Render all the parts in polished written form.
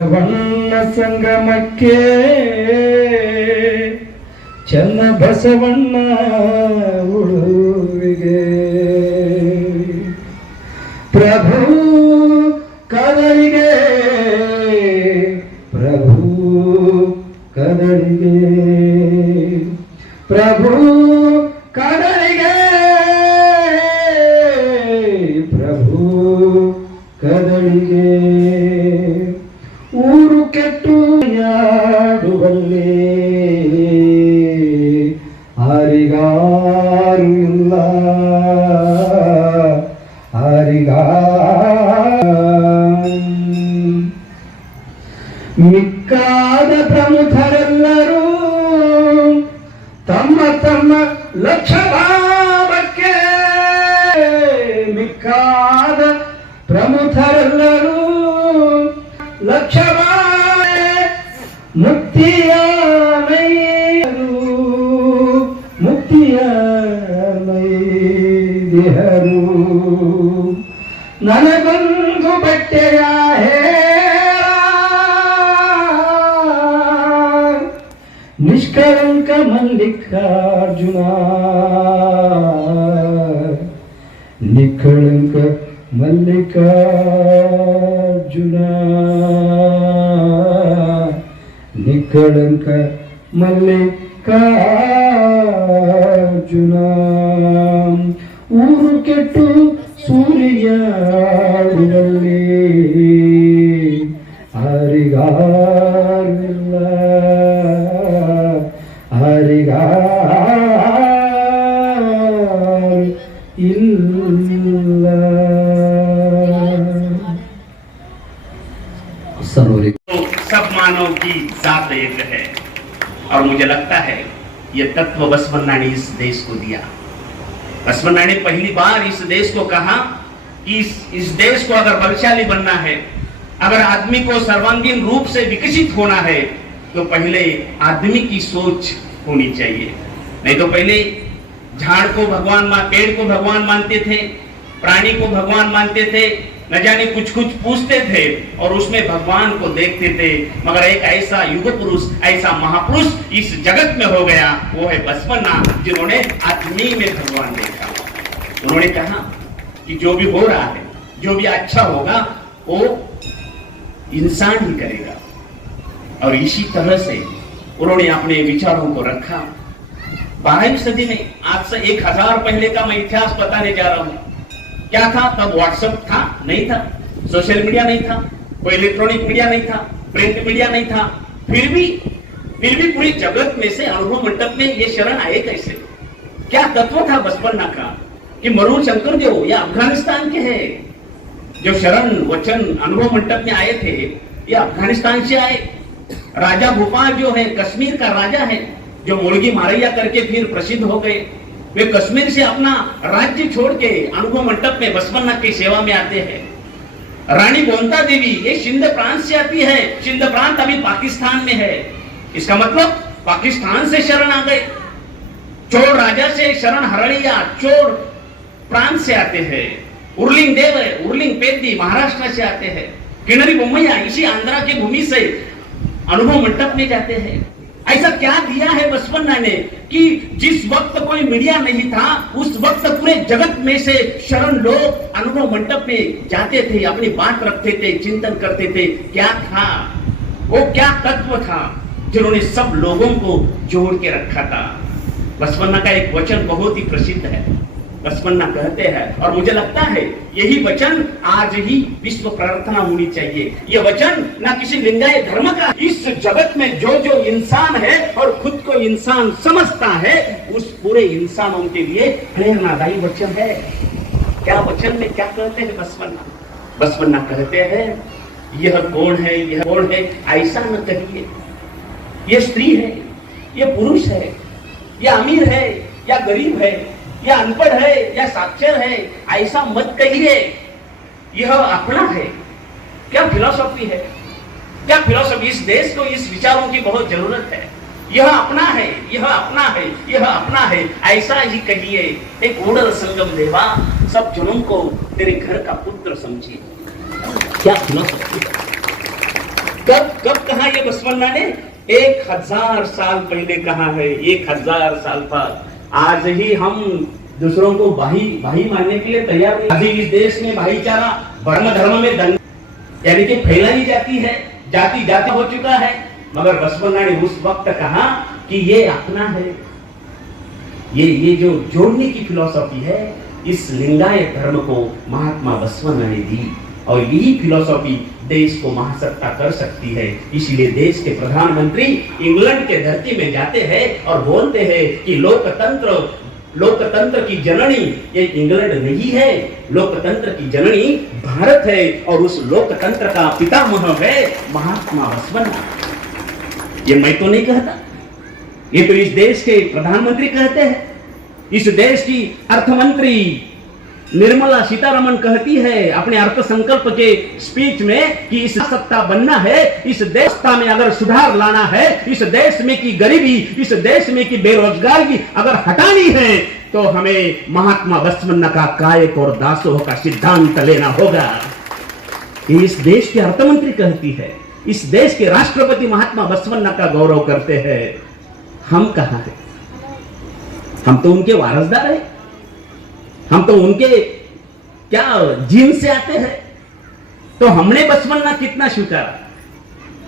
ಬಸವಣ್ಣ ಸಂಗಮಕ್ಕೆ ಚನ್ನ ಬಸವಣ್ಣ ಉಳುವಿಗೆ ಪ್ರಭು ಕದಳಿಗೆ ಪ್ರಭು ಕದಳಿಗೆ ಪ್ರಭು ಕದಳಿಗೆ ಪ್ರಭು ಕದಳಿಗೆ ಊರು ಕೆಟ್ಟು ಯಾಡುವಲ್ಲಿ ಹರಿಗಾರು ಇಲ್ಲ ಮಿಕ್ಕಾದ ಪ್ರಮುಖರೆಲ್ಲರೂ ತಮ್ಮ ತಮ್ಮ ಲಕ್ಷ್ಯ ಭಾವಕ್ಕೆ ಮಿಕ್ಕಾದ ಪ್ರಮುಖರೆಲ್ಲರೂ ಲಕ್ಷ್ಯವಾದ ಮುಕ್ತಿಯ ದೇಹರು ನನಗೊಂದು ಬಟ್ಟೆಯ ನಿಷ್ಕಳಂಕ ಮಲ್ಲಿಕಾರ್ಜುನ ನಿಷ್ಕಳಂಕ ಮಲ್ಲಿಕಾರ್ಜುನ ನಿಷ್ಕಳಂಕ ಮಲ್ಲಿಕಾರ್ಜುನ ಊರು ಕೆಟ್ಟು ಸೂರ್ಯಾಡುವಲ್ಲಿ ಹರಿಗಾರಿಲ್ಲ ಇಲ್ಲ सब मानव की जात एक है और मुझे लगता है ये तत्व बसवन्ना ने इस देश को दिया। बसवन्ना ने पहली बार इस देश को कहा कि इस देश को अगर बलशाली बनना है, अगर आदमी को सर्वांगीण रूप से विकसित होना है, तो पहले आदमी की सोच होनी चाहिए। नहीं तो पहले झाड़ को भगवान पेड़ को भगवान मानते थे, प्राणी को भगवान मानते थे, न जाने कुछ कुछ पूछते थे और उसमें भगवान को देखते थे। मगर एक ऐसा युग पुरुष, ऐसा महापुरुष इस जगत में हो गया, वो है बसवन्ना, जिन्होंने आदमी में भगवान देखा। उन्होंने कहा कि जो भी हो रहा है, जो भी अच्छा होगा, वो इंसान ही करेगा। और इसी तरह से उन्होंने अपने विचारों को रखा। 12वीं सदी में, आज से 1000 पहले का मैं इतिहास बताने जा रहा हूँ। क्या था तब? व्हाट्सएप था नहीं था, सोशल मीडिया नहीं था, कोई इलेक्ट्रॉनिक मीडिया नहीं था, प्रिंट मीडिया नहीं था। फिर भी पूरी जगत में से अनुभव मंडप में ये शरण आए कैसे? क्या तत्व था बसवन्ना का कि मरुण शंकर देव ये अफगानिस्तान के हैं, जो शरण वचन अनुभव मंडप में आए थे, ये अफगानिस्तान से आए। राजा भोपाल जो है, कश्मीर का राजा है, जो मुर्गी मारैया करके फिर प्रसिद्ध हो गए, वे कश्मीर से अपना राज्य छोड़ के अनुभव मंडप में बसवन्ना की सेवा में आते हैं। रानी गोंता देवी ये सिंध प्रांत से आती है। सिंध प्रांत अभी पाकिस्तान में है, इसका मतलब पाकिस्तान से शरण आ गए। चोर राजा से शरण हरड़िया चोर प्रांत से आते हैं। उर्लिंग देव है, उर्लिंग पेद्दी महाराष्ट्र से आते हैं। किन्नरी बोम्मैया इसी आंध्रा की भूमि से अनुभव मंडप में जाते हैं। ऐसा क्या दिया है बसवन्ना ने कि जिस वक्त कोई मीडिया नहीं था, उस वक्त पूरे जगत में से शरण लोग अनुभव मंडप में जाते थे, अपनी बात रखते थे, चिंतन करते थे। क्या था वो? क्या तत्व था जिन्होंने सब लोगों को जोड़ के रखा था? बसवन्ना का एक वचन बहुत ही प्रसिद्ध है। बसवन्ना कहते हैं, और मुझे लगता है यही वचन आज ही विश्व प्रार्थना होनी चाहिए। ये वचन ना किसी लिंगायत धर्म का, इस जगत में जो जो इंसान है और खुद को इंसान समझता है, उस पूरे इंसानों के लिए प्रेरणादायी वचन है। क्या वचन में क्या कहते हैं बसवन्ना? बसवन्ना कहते हैं, यह कौन है, यह कौन है, ऐसा न कहिए। ये स्त्री है, ये पुरुष है, या अमीर है या गरीब है, या अनपढ़ है या साक्षर है, ऐसा मत कहिए। यह अपना है। क्या फिलॉसफी है, क्या फिलॉसफी? इस देश को इस विचारों की बहुत जरूरत है। यह अपना है, यह अपना है, यह अपना है, ऐसा ही कहिए। एक ओडर संगम देवा, सब जनों को तेरे घर का पुत्र समझिए। क्या फिलॉसफी है? कब कब कहा ये बसवन्ना ने? 1000 साल पहले कहा है, 1000 साल पर। आज ही हम दूसरों को भाई भाई मानने के लिए तैयार नहीं। अभी इस देश में भाईचारा धर्म में दंग यानी कि फैलाई जाती है, जाति जाति हो चुका है। मगर बसवन्ना ने उस वक्त कहा कि ये अपना है, ये जो जोड़ने की फिलॉसफी है, इस लिंगायत धर्म को महात्मा बसवन्ना ने दी। और यही फिलॉसफी देश को महासत्ता कर सकती है। इसलिए देश के प्रधानमंत्री इंग्लैंड के धरती में जाते हैं और बोलते हैं कि लोकतंत्र की जननी ये इंग्लैंड नहीं है, लोकतंत्र की जननी भारत है और उस लोकतंत्र का पितामह है महात्मा बसवन्ना। ये मैं तो नहीं कहता, ये तो इस देश के प्रधानमंत्री कहते हैं। इस देश की अर्थमंत्री निर्मला सीतारमण कहती है अपने अर्थ संकल्प के स्पीच में कि इस सत्ता बनना है, इस देश में अगर सुधार लाना है, इस देश में की गरीबी, इस देश में की बेरोजगारी अगर हटानी है तो हमें महात्मा बसवन्ना का कायक और दासोह का सिद्धांत लेना होगा। ये इस देश के अर्थमंत्री कहती है, इस देश के राष्ट्रपति महात्मा बसवन्ना का गौरव करते हैं। हम कहां हैं? हम तो उनके वारसदार हैं, हम तो उनके क्या जीन से आते हैं। तो हमने बसवन्ना कितना स्वीकारा,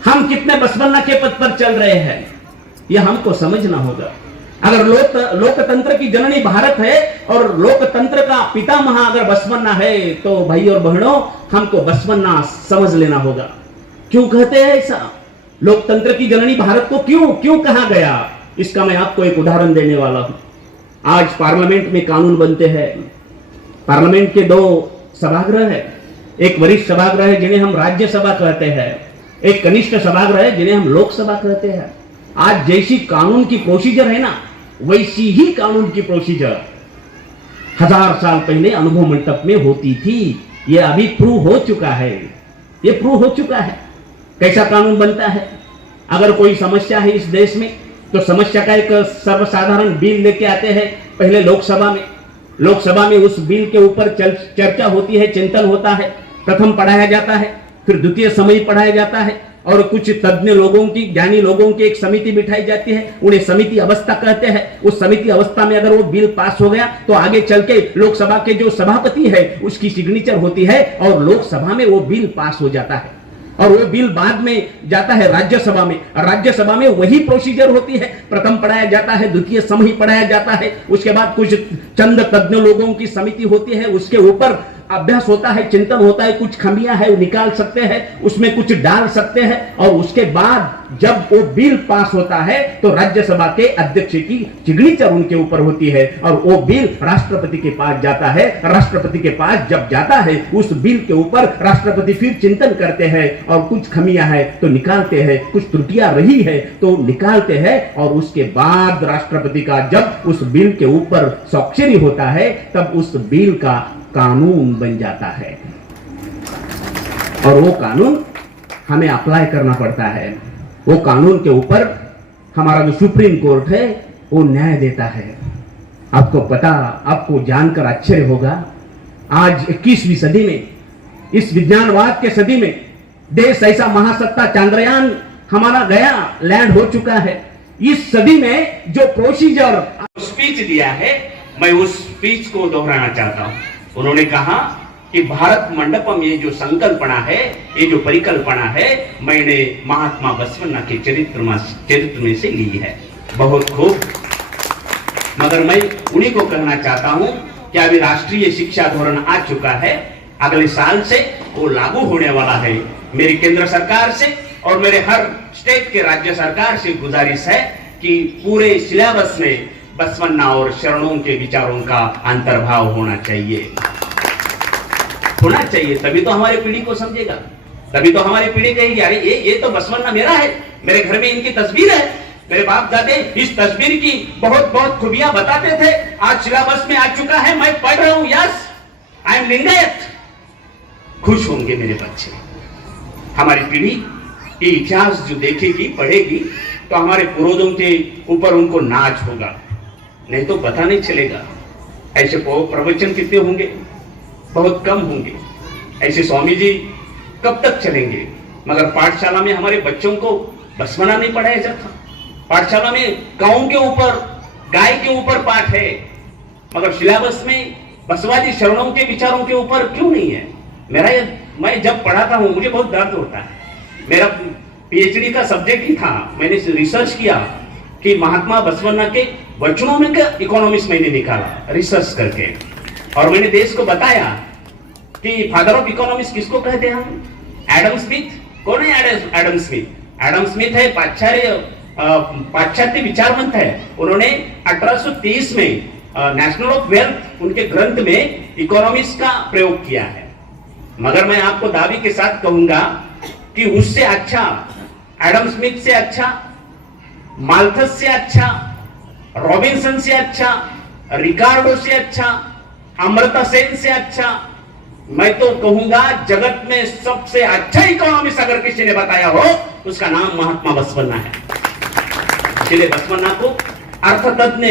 हम कितने बसवन्ना के पद पर चल रहे हैं, यह हमको समझना होगा। अगर लोकतंत्र की जननी भारत है और लोकतंत्र का पितामह अगर बसवन्ना है तो भाई और बहनों हमको बसवन्ना समझ लेना होगा। क्यों कहते हैं ऐसा? लोकतंत्र की जननी भारत को क्यों कहा गया? इसका मैं आपको एक उदाहरण देने वाला हूं। आज पार्लियामेंट में कानून बनते हैं। पार्लियामेंट के 2 सभागृह है, एक वरिष्ठ सभागृह है जिन्हें हम राज्यसभा कहते हैं, एक कनिष्ठ सभागृह है जिन्हें हम लोकसभा कहते हैं। आज जैसी कानून की प्रोसीजर है ना, वैसी ही कानून की प्रोसीजर 1000 साल पहले अनुभव मंडप में होती थी। यह अभी प्रूव हो चुका है, यह प्रूव हो चुका है। कैसा कानून बनता है? अगर कोई समस्या है इस देश में तो समस्या का एक सर्वसाधारण बिल लेके आते हैं पहले लोकसभा में उस बिल के ऊपर चर्चा होती है, चिंतन होता है, प्रथम पढ़ाया जाता है, फिर द्वितीय समय पढ़ाया जाता है और कुछ तज्ञ लोगों की, ज्ञानी लोगों की एक समिति बिठाई जाती है, उन्हें समिति अवस्था कहते हैं। उस समिति अवस्था में अगर वो बिल पास हो गया तो आगे चल के लोकसभा के जो सभापति है उसकी सिग्नेचर होती है और लोकसभा में वो बिल पास हो जाता है और वो बिल बाद में जाता है राज्यसभा में। राज्यसभा में वही प्रोसीजर होती है, प्रथम पढ़ाया जाता है, द्वितीय समय पढ़ाया जाता है, उसके बाद कुछ चंद तज्ञ लोगों की समिति होती है, उसके ऊपर अभ्यास होता है, चिंतन होता है, कुछ खामियां है वो निकाल सकते हैं, उसमें कुछ डाल सकते हैं और उसके बाद जब वो बिल पास होता है तो राज्यसभा के अध्यक्ष की सिग्नेचर उनके ऊपर होती है और वो बिल राष्ट्रपति के पास जाता है। राष्ट्रपति के पास जब जाता है उस बिल के ऊपर राष्ट्रपति फिर चिंतन करते हैं और कुछ खामियां है तो निकालते हैं, कुछ त्रुटियां रही है तो निकालते हैं और उसके बाद राष्ट्रपति का जब उस बिल के ऊपर स्वाक्षरी होता है तब उस बिल का कानून बन जाता है और वो कानून हमें अप्लाई करना पड़ता है। वो कानून के ऊपर हमारा जो सुप्रीम कोर्ट है वो न्याय देता है। आपको पता, आपको जानकर आश्चर्य होगा, आज 21वीं सदी में, इस विज्ञानवाद के सदी में देश ऐसा महासत्ता चांद्रयान हमारा गया, लैंड हो चुका है। इस सदी में जो प्रोसीजर स्पीच दिया है, मैं उस स्पीच को दोहराना चाहता हूं। उन्होंने कहा कि भारत मंडपम ये जो संकल्पना है, ये जो परिकल्पना है, मैंने महात्मा बसवन्ना के चरित्र में से ली है। बहुत खूब। मगर मैं उन्हीं को कहना चाहता हूं कि अभी राष्ट्रीय शिक्षा धोरण आ चुका है, अगले साल से वो लागू होने वाला है। मेरी केंद्र सरकार से और मेरे हर स्टेट के राज्य सरकार से गुजारिश है कि पूरे सिलेबस में बसवन्ना और शरणों के विचारों का अंतर्भाव होना चाहिए, तभी तो हमारी पीढ़ी को समझेगा, तभी तो हमारी पीढ़ी कहेगी अरे ये तो बसवन्ना मेरा है, मेरे घर में इनकी तस्वीर है, मेरे बाप दादे इस तस्वीर की बहुत बहुत खूबियां बताते थे, आज सिलेबस में आ चुका है, मैं पढ़ रहा हूं, यस आई एम लिंगायत। खुश होंगे मेरे बच्चे। हमारी पीढ़ी ये इतिहास जो देखेगी, पढ़ेगी तो हमारे पूर्वजों के ऊपर उनको नाच होगा, नहीं तो पता नहीं चलेगा। ऐसे प्रवचन कितने होंगे? बहुत कम होंगे। ऐसे स्वामी जी कब तक चलेंगे? मगर पाठशाला में हमारे बच्चों को बसवना नहीं पढ़ाया जाता। पाठशाला में गांव के ऊपर, गाय के ऊपर पाठ है, मगर सिलेबस में बसवादी शरणों के विचारों के ऊपर क्यों नहीं है? मैं जब पढ़ाता हूं मुझे बहुत दर्द होता है। मेरा पीएचडी का सब्जेक्ट ही था, मैंने रिसर्च किया कि महात्मा बसवन्ना के वचनों में क्या इकोनॉमिक्स मैंने निकाला रिसर्च करके, और मैंने देश को बताया कि फादर ऑफ इकोनॉमिक्स किसको कहते हैं हम? Adam Smith. कौन है एडम स्मिथ? एडम स्मिथ है पाश्चात्य विचारवंत है। उन्होंने 1830 में नेशनल ऑफ वेल्थ उनके ग्रंथ में इकोनॉमिक्स का प्रयोग किया है। मगर मैं आपको दावे के साथ कहूंगा कि उससे अच्छा, एडम स्मिथ से अच्छा, माल्थस से अच्छा, रॉबिन्सन से अच्छा, रिकार्डो से अच्छा, अमर्त्य सेन से अच्छा, मैं तो कहूंगा जगत में सबसे अच्छा इकोनॉमिक्स अगर किसी ने बताया हो उसका नाम महात्मा बसवन्ना है। इसलिए बसवन्ना को अर्थतज्ञ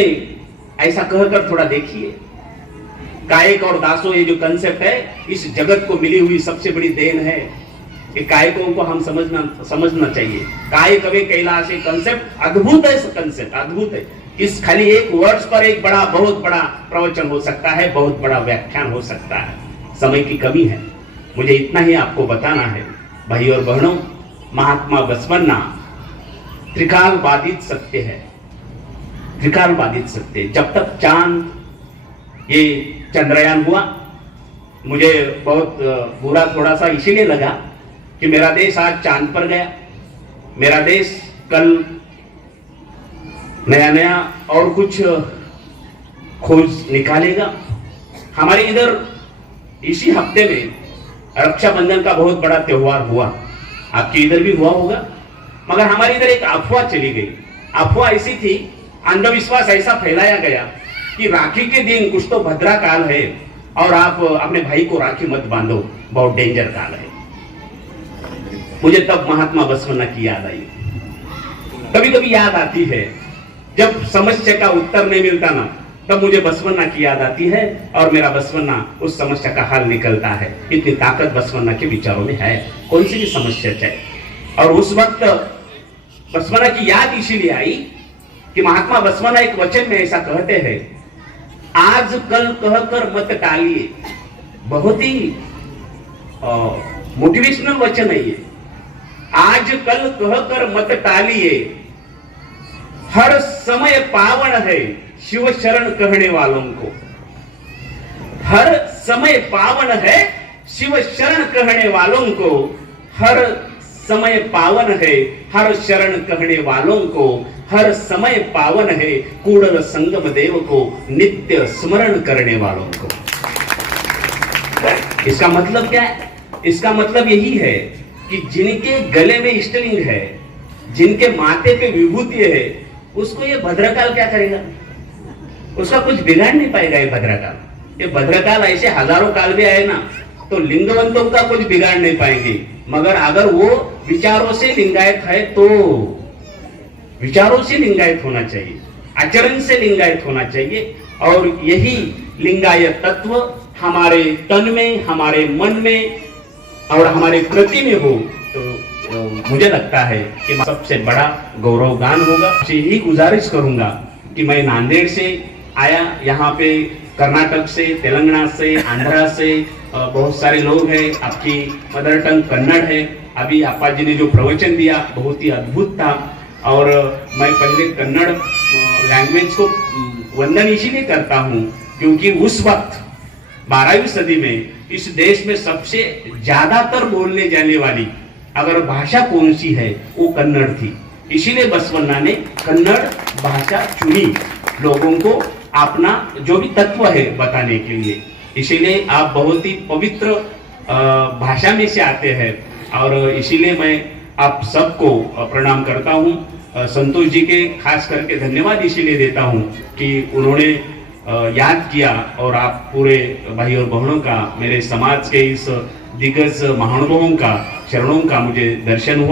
ऐसा कहकर थोड़ा देखिए। कायक और दासो ये जो कंसेप्ट है इस जगत को मिली हुई सबसे बड़ी देन है। कि कायकों को हम समझना चाहिए। काय कवे कैलाश एक कंसेप्ट अद्भुत है, कंसेप्ट अद्भुत है। इस खाली एक वर्ड्स पर एक बड़ा, बहुत बड़ा प्रवचन हो सकता है, बहुत बड़ा व्याख्यान हो सकता है। समय की कमी है, मुझे इतना ही आपको बताना है। भाई और बहनों, महात्मा बसवन्ना त्रिकाल बाधित सत्य है, त्रिकाल बाधित सत्य। जब तक चांद, ये चंद्रयान हुआ, मुझे बहुत बुरा थोड़ा सा इसीलिए लगा कि मेरा देश आज चांद पर गया। मेरा देश कल नया नया और कुछ खोज निकालेगा। हमारे इधर इसी हफ्ते में रक्षाबंधन का बहुत बड़ा त्योहार हुआ, आपके इधर भी हुआ होगा। मगर हमारे इधर एक अफवाह चली गई। अफवाह ऐसी थी, अंधविश्वास ऐसा फैलाया गया कि राखी के दिन कुछ तो भद्रा काल है और आप अपने भाई को राखी मत बांधो, बहुत डेंजर काल है। मुझे तब महात्मा बसवन्ना की याद आई। कभी कभी याद आती है, जब समस्या का उत्तर नहीं मिलता ना, तब मुझे बसवन्ना की याद आती है और मेरा बसवन्ना उस समस्या का हल निकलता है। इतनी ताकत बसवन्ना के विचारों में है, कोई सी भी समस्या चाहे। और उस वक्त बसवन्ना की याद इसीलिए आई कि महात्मा बसवन्ना एक वचन में ऐसा कहते हैं, आज कल कहकर मत टालिए। बहुत ही मोटिवेशनल वचन है ये। आज कल कहकर मत टालिए, हर समय पावन है शिव शरण कहने वालों को। हर समय पावन है शिव शरण कहने वालों को, हर समय पावन है हर शरण कहने वालों को, हर समय पावन है कूड़ल संगम देव को नित्य स्मरण करने वालों को। इसका मतलब क्या है? इसका मतलब यही है कि जिनके गले में इष्टलिंग है, जिनके माथे पे विभूति है, उसको ये भद्रकाल क्या करेगा? उसका कुछ बिगाड़ नहीं पाएगा ये भद्रकाल। ये भद्रकाल ऐसे हजारों काल भी आए ना, तो लिंगवंतों का कुछ बिगाड़ नहीं पाएंगे। मगर अगर वो विचारों से लिंगायत है तो विचारों से लिंगायत होना चाहिए, आचरण से लिंगायत होना चाहिए। और यही लिंगायत तत्व हमारे तन में, हमारे मन में और हमारे कृति में हो तो मुझे लगता है कि सबसे बड़ा गौरव गान होगा। यही गुजारिश करूंगा कि मैं नांदेड़ से आया, यहाँ पे कर्नाटक से, तेलंगाना से, आंध्रा से बहुत सारे लोग हैं। आपकी मदर टंग कन्नड़ है। अभी आपा जी ने जो प्रवचन दिया बहुत ही अद्भुत था। और मैं पहले कन्नड़ लैंग्वेज को वंदन इसीलिए करता हूँ क्योंकि उस वक्त 12वीं सदी में इस देश में सबसे ज्यादातर बोलने जाने वाली अगर भाषा कौन सी है वो कन्नड़ थी। इसीलिए बसवन्ना ने कन्नड़ भाषा चुनी, लोगों को अपना जो भी तत्व है बताने के लिए। इसीलिए आप बहुत ही पवित्र भाषा में से आते हैं और इसीलिए मैं आप सबको प्रणाम करता हूँ। संतोष जी के खास करके धन्यवाद इसीलिए देता हूँ कि उन्होंने याद किया और आप पूरे भाई और बहनों का, मेरे समाज के इस दिग्गज महानुभावों का, चरणों का मुझे दर्शन हुआ।